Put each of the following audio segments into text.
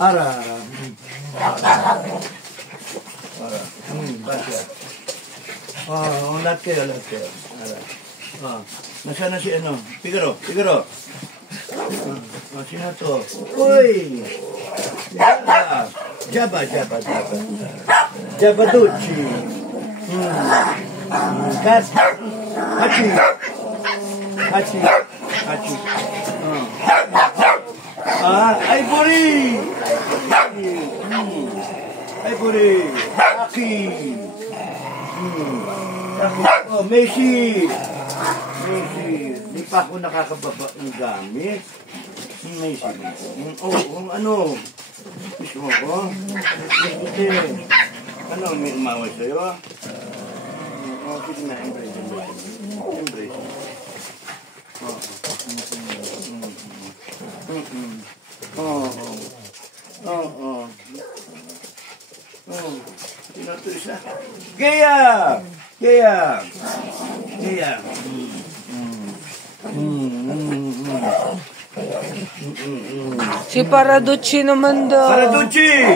Ara. Basya. Lahat kayo. Ara. Nasaan na si ano? Figaro. Sino to? Uy! Jabba. Jabbaducci. Hachi. Ivory. Aki. Messi. Di pa ako nakakababa ng gamit. Messi. Ano? Gusto mo ko? Ano, may umaway sa'yo? Sige na, embrace. Sino ito isa? Gaya! Si Paraducci naman daw. Paraducci!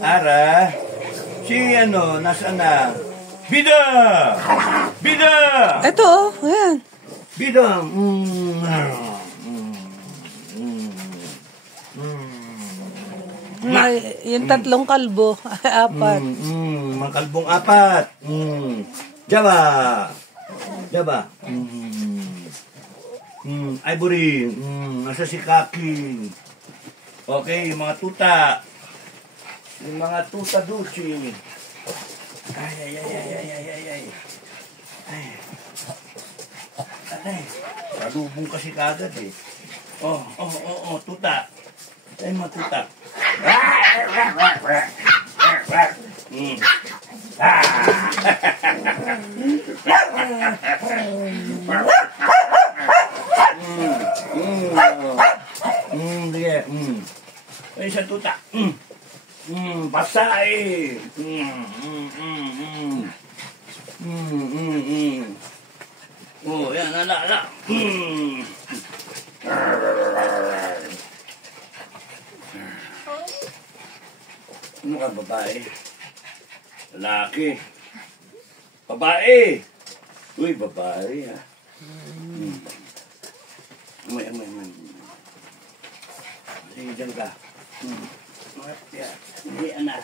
Ara, si ano, nasaan na? Bida! Ito, ayan. Bida! Yung tatlong kalbo, 4. Mga kalbong 4. Java. Ivory. Nasa si Kaki. Okay, yung mga tuta. Ducci. Ay. Salubong kasi kagad eh. Tuta. Ay, mga tuta. Ay, sa tuta. Pasay. Yan, ala. Ano ka, babae? Lalaki. Babae! Uy, babae, ha? Amoy. Sige, dyan ka. Hindi, anak.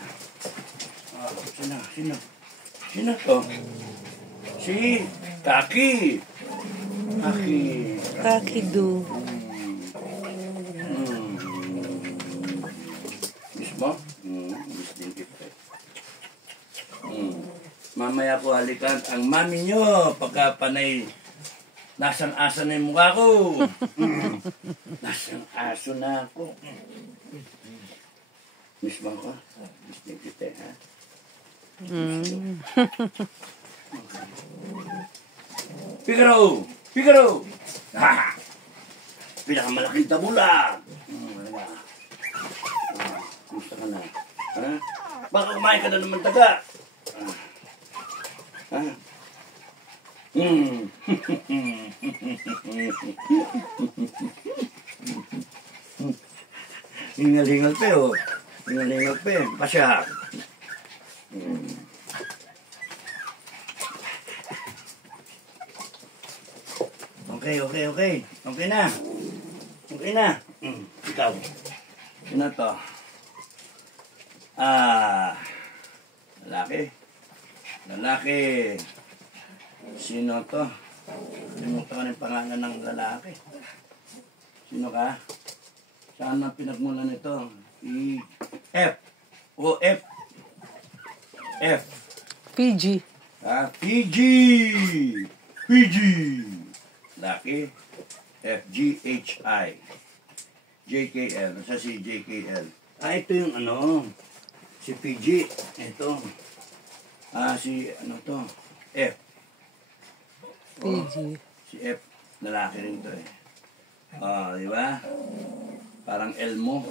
Sino to? Si Kaki. Kakidu. Miss mo? Miss din kita. Mamaya po halikan ang mami nyo pagka panay nasang asa na yung mukha ko. Nasang aso na ako. Miss mo ko? Miss din kita, ha? Figaro! Pinakamalaking tabula. Gusto ka na. Ha? Baka kumain ka na naman taga. Hingal-hingal pa oh. Hingal-hingal pa eh. Pasya. Okay. Okay na. Ikaw. Sino to? Lalaki. Sino to? Limutan ko ng pangalan ng lalaki. Sino ka? Saan ang pinagmulan nito? F. PG. PG. Laki. FGHI. JKL. Nasa si JKL. Ito yung ano. Si PG. Ito. Si ano to. F. PG. Si F, lalaki rin to eh. Oh, di ba? Parang Elmo.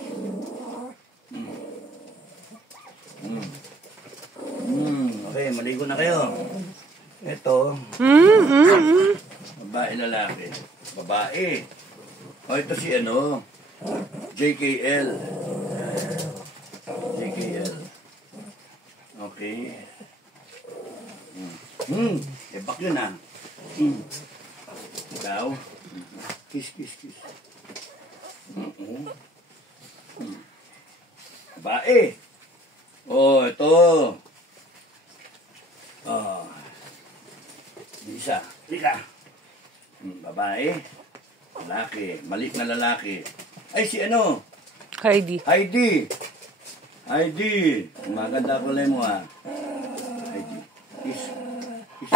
Okay, maligo na kayo. Ito, babae, lalaki. Babae. Oh, ito si ano, JKL. JKL. Okay. Ebak yun ah. Ikaw. Kiss, kiss, kiss. Babae. Oh, ito. Oh. Isa. Ika. Babae. Lalaki. Maliit na lalaki. Ay, si ano? Heidi. Heidi. Heidi. Maganda ko lang mo ah. Heidi. Kiss. Kiss.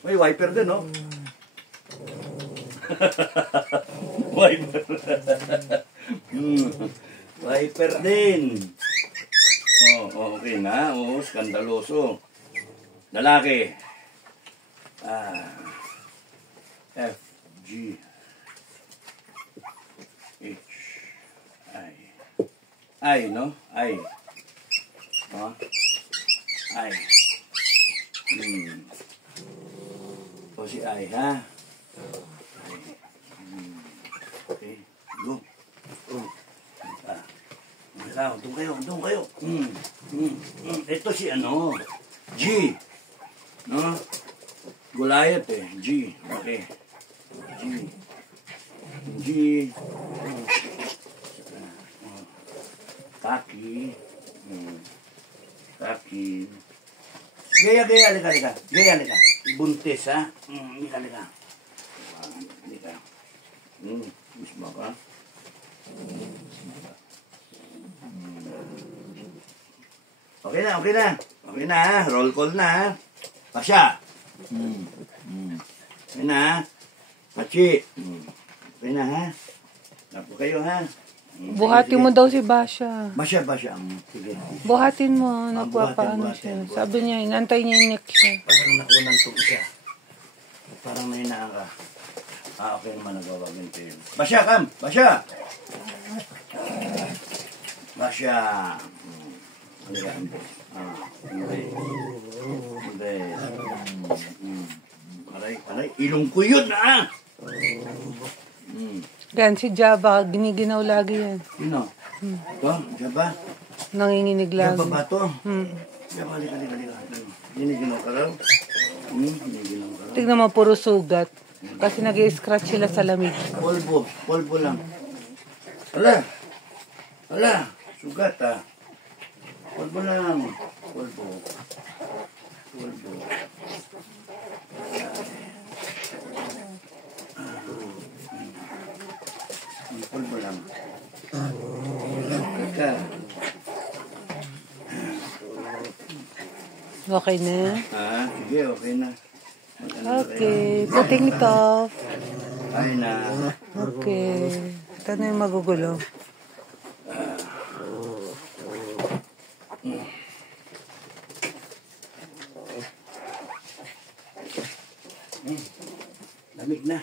May wiper din, no? Wiper. Wiper din. Oh, okay na. Oh, skandaloso. Lalaki. F, G, H, I. I, no? I. Oh. I. O si I, ha? Okay. Go. Doon kayo. Ito si ano? G. No? Gulayat eh. G. Okay. G. G. Kaki. Kaki. Gaya, halika. Gaya, halika. Buntis, ha? Halika. Halika. Mismo ka. Okay na. Okay na, ha? Roll call na, ha? Pasya. Okay na, ha? Pachi. Okay na, ha? Napo kayo, ha? Buhatin mo daw si Basha. Basya. Sige. Buhatin mo. Nagpapaano siya. Sabi niya, inantay niya yung neck siya. Parang nakunan to siya. Parang nahinaan ka. Okay naman, nagwawagin tayo. Basya, kam! Basya! Basya! Halika, Andres. Aray. Ilong ko yun, ah! Yan, si Java. Giniginaw lagi yan. Sino? Ito? Jaba? Nanginginig lagi. Jaba ba ito? Jaba, halika. Giniginaw ka raw? Giniginaw ka raw? Tignan mo, puro sugat. Kasi nag-i-scratch sila sa lamig. Polvo lang. Hala, sugat ah. Polvo lang. Polvo. Polvo lang. Kaka. Okay na? Sige, okay na. Okay. Putting it off. Ay na. Okay. Ito na yung magugulo. Lamig na.